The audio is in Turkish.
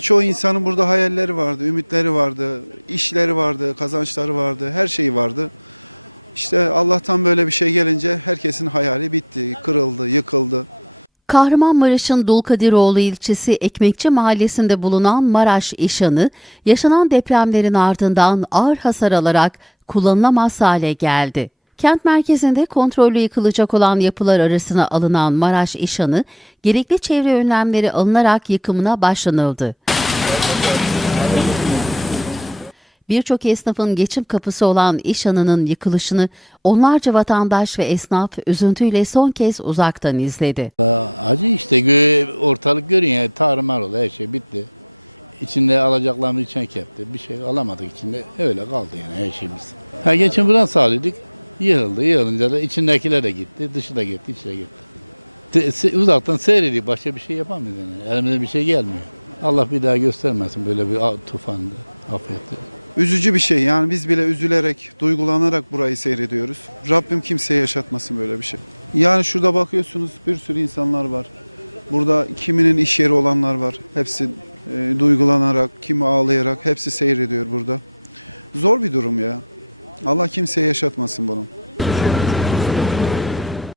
Çoğu insanın burada hayalleri vardı, ümitleri vardı, işleri vardı, kazançları vardı, her şeyi vardı. İşte Allah'tan böyle bir şey gelince herkesin hayali bitti, kırıldı, yıkıldı. Kahramanmaraş'ın Dulkadiroğlu ilçesi Ekmekçi mahallesinde bulunan Maraş İşanı, yaşanan depremlerin ardından ağır hasar alarak kullanılamaz hale geldi. Kent merkezinde kontrollü yıkılacak olan yapılar arasına alınan Maraş İşanı, gerekli çevre önlemleri alınarak yıkımına başlanıldı. Birçok esnafın geçim kapısı olan İşanı'nın yıkılışını onlarca vatandaş ve esnaf üzüntüyle son kez uzaktan izledi. Acı işte ortalık görün ya tarumar oldu her şey bitti. İçinde alacaklarımız içine kepti. Bir şey alamadık içinde. Öyle kaldı yani her şeyimiz. Ha geçen buradan sağladık. Yığıldı. Yığılınca da içindekiler de gitti. Dışı da gitti. içi de gitti. Uzaktan seyrediyor. Başka bir şey yapamıyoruz yani. Elimizde bir şey gelmiyor. Allah bir daha göstermesin böyle bir a- tufandı, afetti. Üzücü bir şey yani biz bile üzülerek, duygulanarak burayı seyrediyoruz. Rabbim kimseye yaşatmasın böyle bir şey. Yani şurada bakıyorsunuz bir sürü insanlar var. Burada kiminin iş yeri olanlar var. Hepsi e, duygulanarak, kimi ağlayarak hepsi seyrediyor burada. Zor bir durum ya. Allah kimseye yaşatmasın bunu.